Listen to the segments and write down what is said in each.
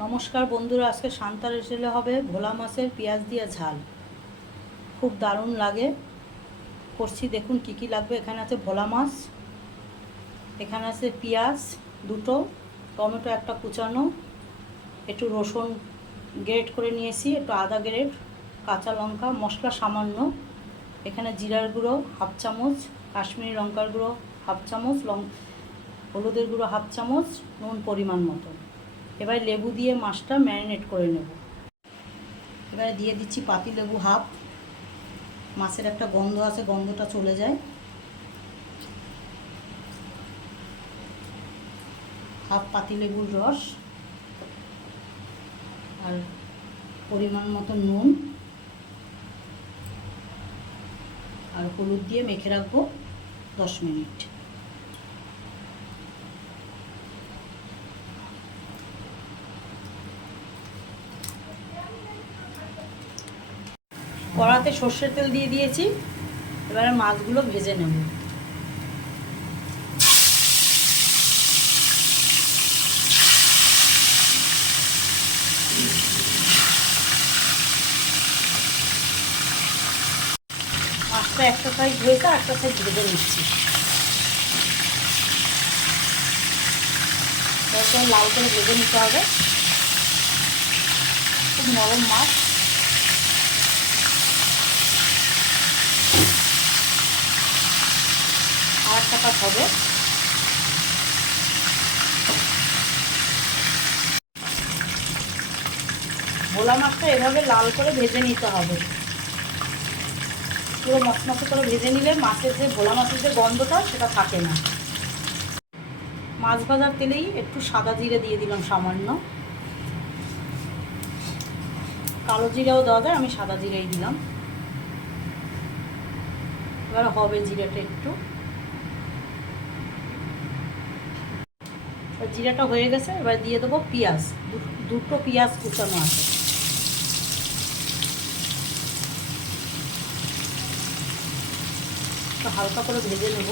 নমস্কার বন্ধুরা, আজকে শান্তা রেসেলে হবে ভোলা মাছের পেঁয়াজ দিয়ে ঝাল। খুব দারুণ লাগে। করছি, দেখুন কি কি লাগবে। এখানে আছে ভোলা মাছ, এখানে আছে পেঁয়াজ দুটো, টমেটো একটা কুচানো, একটু রসুন গ্রেট করে নিয়েছি, একটু আদা গ্রেট, কাঁচা লঙ্কা, মশলা সামান্য, এখানে জিরার গুঁড়ো হাফ চামচ, কাশ্মীরি লঙ্কার গুঁড়ো হাফ চামচ, লং হলুদের গুঁড়ো হাফ চামচ, নুন পরিমাণ মতো। এবার লেবু দিয়ে মাছটা ম্যারিনেট করে নেব। এবারে দিয়ে দিচ্ছি পাতি লেবু হাফ। মাছের একটা গন্ধ আছে, গন্ধটা চলে যায়। হাফ পাতি লেবুর রস আর পরিমাণ মতো নুন। আর হলুদ দিয়ে মেখে রাখব দশ মিনিট। কড়াতে সর্ষের তেল দিয়ে দিয়েছি। এবারে মাছগুলো ভেজে নেব। মাছটা একটা সাইড হয়েছে একটা সাইড ভেজে নিচ্ছি। লাল করে ভেজে নিতে হবে। খুব নরম মাছ। একটা কাপ হবে। ভোলা মাছটা এভাবে লাল করে ভেজে নিতে হবে। পুরো মশমশে করে ভেজে নিলে মাছের যে ভোলা মাছের যে গন্ধটা, সেটা থাকে না। মাছ ভাজার তেলেই একটু সাদা জিরে দিয়ে দিলাম সামান্য। কালো জিরাও দেওয়া যায়, আমি সাদা জিরেই দিলাম। এবার হবে জিরাটা একটু। জিরাটা হয়ে গেছে, এবার দিয়ে দেবো পেঁয়াজ। দুটো পেঁয়াজ কুচানো আছে। হালকা করে ভেজে নেব।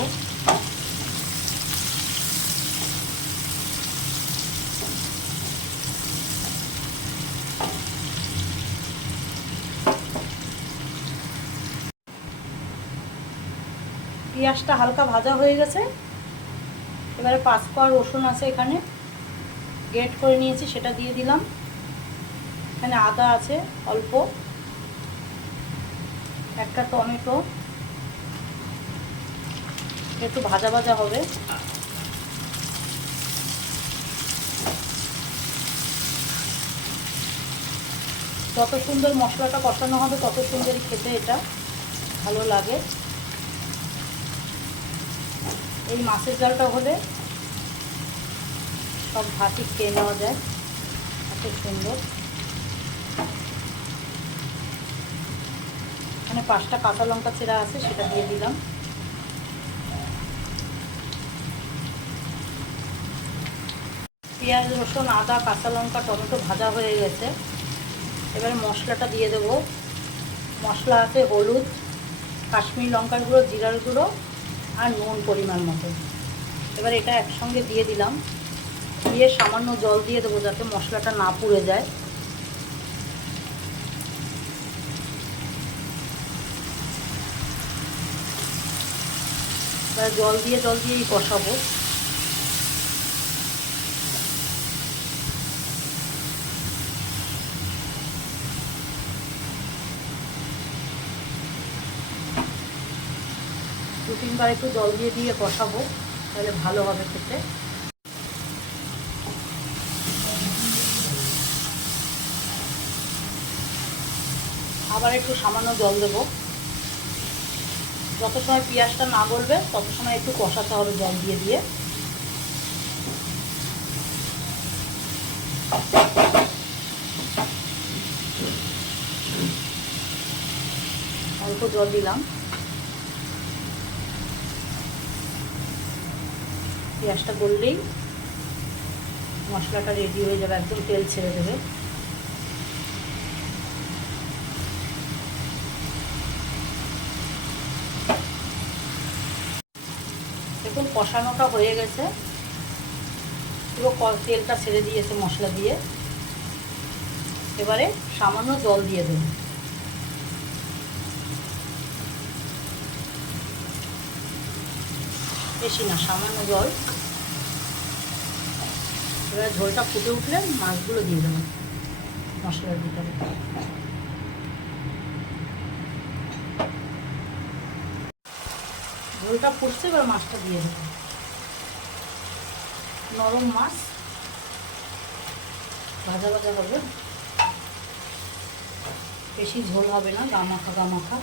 পেঁয়াজটা হালকা ভাজা হয়ে গেছে। এবারে পাঁচ কোয়া রসুন আছে এখানে। গ্রেট করে নিয়েছি, সেটা দিয়ে দিলাম। এখানে আদা আছে, অল্প। একটা টমেটো। একটু ভাজা ভাজা হবে। যত সুন্দর মশলাটা কষানো হবে, তত সুন্দরই খেতে এটা ভালো লাগে। এই মাছের জালটা হলে সব ভাতি খেয়ে নেওয়া যায়। এত সুন্দর। এখানে পাঁচটা কাঁচা লঙ্কা চেরা আছে, সেটা দিয়ে দিলাম। পেঁয়াজ, রসুন, আদা, কাঁচা লঙ্কা, টমেটো ভাজা হয়ে গেছে। এবার মশলাটা দিয়ে দেব। মশলা আছে হলুদ, কাশ্মীর লঙ্কার গুঁড়ো, জিরার গুঁড়ো আর নুন পরিমাণ মতো। এবার এটা একসঙ্গে দিয়ে দিলাম। দিয়ে সামান্য জল দিয়ে দেবো যাতে মশলাটা না পুড়ে যায়। জল দিয়ে, জল দিয়েই কষাবো দু তিনবার একটু জল দিয়ে দিয়ে কষাবো তাহলে ভালো হবে খেতে। আবার একটু সামান্য জল দেব। যত সময় পেঁয়াজটা না গলবে, তত সময় একটু কষাতে হবে জল দিয়ে দিয়ে। অল্প জল দিলাম। পেঁয়াজটা গললেই মশলাটা রেডি হয়ে যাবে, একদম তেল ছেড়ে দেবে। দেখুন, কষানোটা হয়ে গেছে। পুরো তেলটা ছেড়ে দিয়েছে মশলা দিয়ে। এবারে সামান্য জল দিয়ে দেবো। বেশি না, সামান্য জল। এবার ঝোলটা ফুটে উঠলে মাছগুলো দিয়ে দেবো মশলার ভিতরে। ঝোলটা ফুটছে, এবার মাছটা দিয়ে দেবো। নরম মাছ। ভাজা ভাজা হবে। বেশি ঝোল হবে না, গামাখা গামাখা।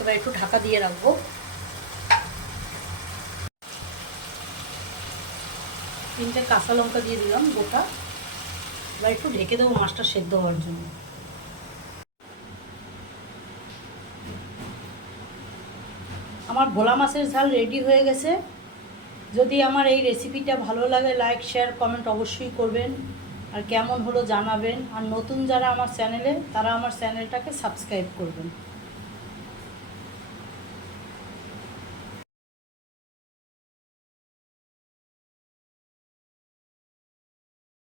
এবার একটু ঢাকা দিয়ে রাখব। তিনটে কাঁচা লঙ্কা দিয়ে দিলাম গোটা। এবার একটু ঢেকে দেবো মাছটা সেদ্ধ হওয়ার জন্য। আমার ভোলা মাছের ঝাল রেডি হয়ে গেছে। যদি আমার এই রেসিপিটা ভালো লাগে লাইক শেয়ার কমেন্ট অবশ্যই করবেন। আর কেমন হলো জানাবেন। আর নতুন যারা আমার চ্যানেলে তারা আমার চ্যানেলটাকে সাবস্ক্রাইব করবেন।